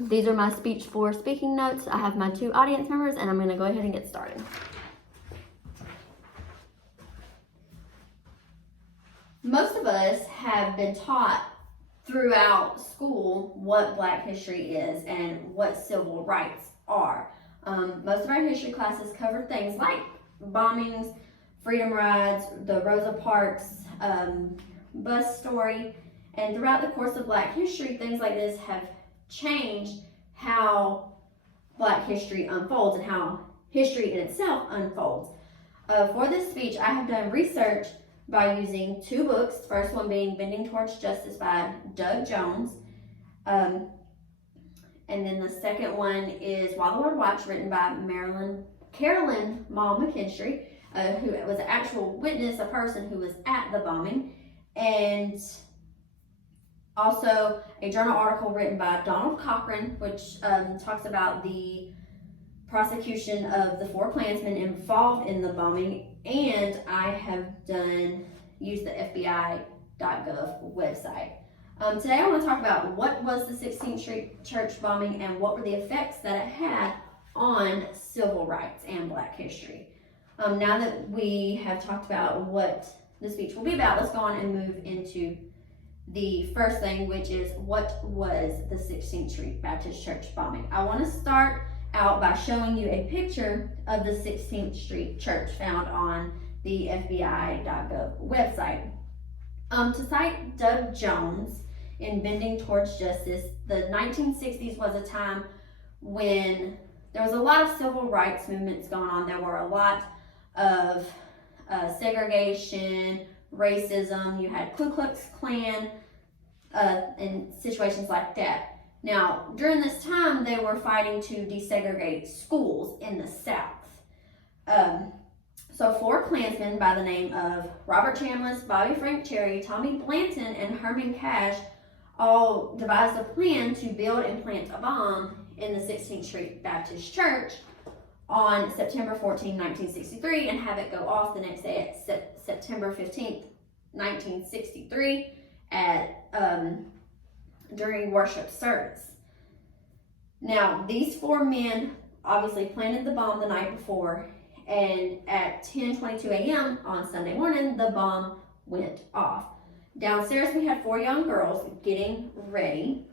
These are my speech for speaking notes. I have my 2 audience members, and I'm going to go ahead and get started. Most of us have been taught throughout school what Black history is and what civil rights are. Most of our history classes cover things like bombings, freedom rides, the Rosa Parks bus story, and throughout the course of Black history, things like this have changed how Black history unfolds and how history in itself unfolds. For this speech, I have done research by using 2 books, the first one being Bending Towards Justice by Doug Jones, and then the second one is While the World Watched, written by Carolyn Maul McKinstry, who was an actual witness, a person who was at the bombing, and also a journal article written by Donald Cochran, which talks about the prosecution of the 4 Klansmen involved in the bombing. And I have used the FBI.gov website. Today I want to talk about what was the 16th Street Church bombing and what were the effects that it had on civil rights and Black history. Now that we have talked about what the speech will be about, let's go on and move into the first thing, which is what was the 16th Street Baptist Church bombing. I want to start out by showing you a picture of the 16th Street Church found on the FBI.gov website. To cite Doug Jones in Bending Towards Justice, the 1960s was a time when there was a lot of civil rights movements going on. There were a lot of segregation, racism. You had Ku Klux Klan and situations like that. Now, during this time, they were fighting to desegregate schools in the South. So 4 Klansmen by the name of Robert Chambliss, Bobby Frank Cherry, Tommy Blanton, and Herman Cash all devised a plan to build and plant a bomb in the 16th Street Baptist Church on September 14, 1963, and have it go off the next day at September 15th, 1963 during worship service. Now, these 4 men obviously planted the bomb the night before, and at 10:22 a.m. on Sunday morning, the bomb went off. Downstairs, we had 4 young girls getting ready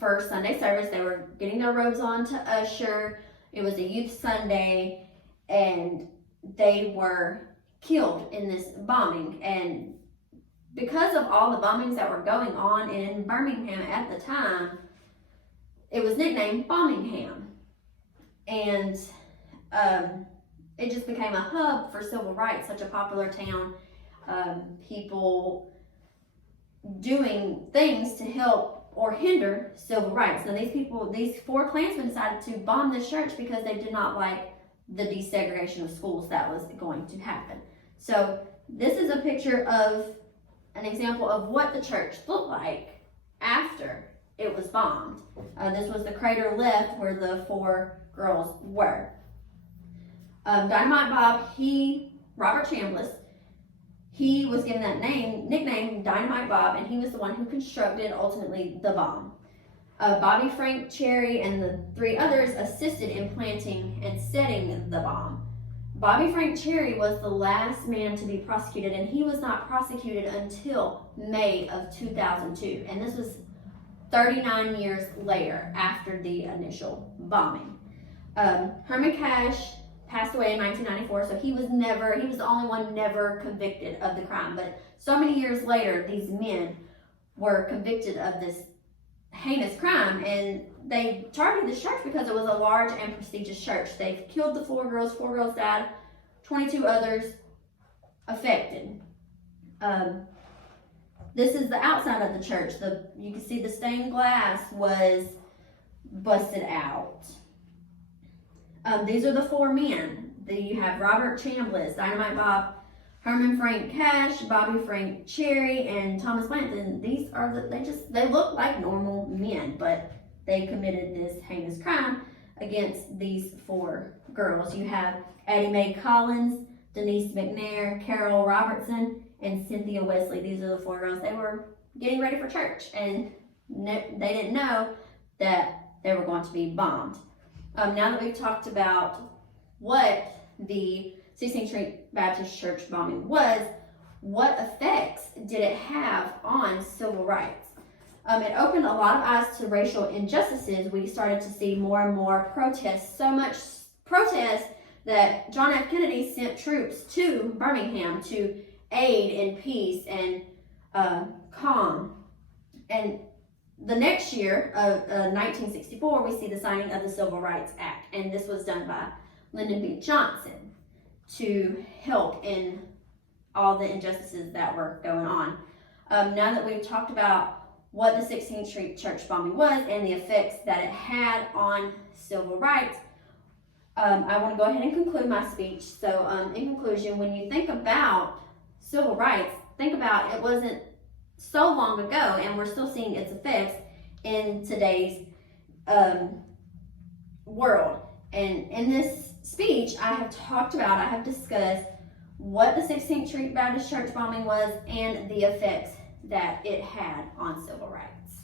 for Sunday service. They were getting their robes on to usher. It was a youth Sunday, and they were killed in this bombing. And because of all the bombings that were going on in Birmingham at the time, it was nicknamed Bombingham. And it just became a hub for civil rights, such a popular town. People doing things to help or hinder civil rights. Now these 4 Klansmen decided to bomb this church because they did not like the desegregation of schools that was going to happen. So this is a picture of an example of what the church looked like after it was bombed. This was the crater left where the 4 girls were. Dynamite Bob, Robert Chambliss, he was given that nickname Dynamite Bob, and he was the one who constructed ultimately the bomb. Bobby Frank Cherry and the 3 others assisted in planting and setting the bomb. Bobby Frank Cherry was the last man to be prosecuted, and he was not prosecuted until May of 2002. And this was 39 years later after the initial bombing. Herman Cash passed away in 1994, so he was the only one never convicted of the crime. But so many years later, these men were convicted of this heinous crime, and they targeted this church because it was a large and prestigious church. They killed the 4 girls. 4 girls died, 22 others affected. This is the outside of the church. You can see the stained glass was busted out. These are the 4 men. You have Robert Chambliss, Dynamite Bob, Herman Frank Cash, Bobby Frank Cherry, and Thomas Blanton. These are they look like normal men, but they committed this heinous crime against these 4 girls. You have Addie Mae Collins, Denise McNair, Carol Robertson, and Cynthia Wesley. These are the 4 girls. They were getting ready for church, and they didn't know that they were going to be bombed. Now that we've talked about what the 16th Street Baptist Church bombing was, what effects did it have on civil rights? It opened a lot of eyes to racial injustices. We started to see more and more protests, so much protest that John F. Kennedy sent troops to Birmingham to aid in peace and calm. And the next year, of 1964, we see the signing of the Civil Rights Act, and this was done by Lyndon B. Johnson to help in all the injustices that were going on. Now that we've talked about what the 16th Street Church bombing was and the effects that it had on civil rights, I want to go ahead and conclude my speech. So in conclusion, when you think about civil rights, think about it wasn't so long ago, and we're still seeing its effects in today's world. And in this speech, I have discussed what the 16th Street Baptist Church bombing was and the effects that it had on civil rights.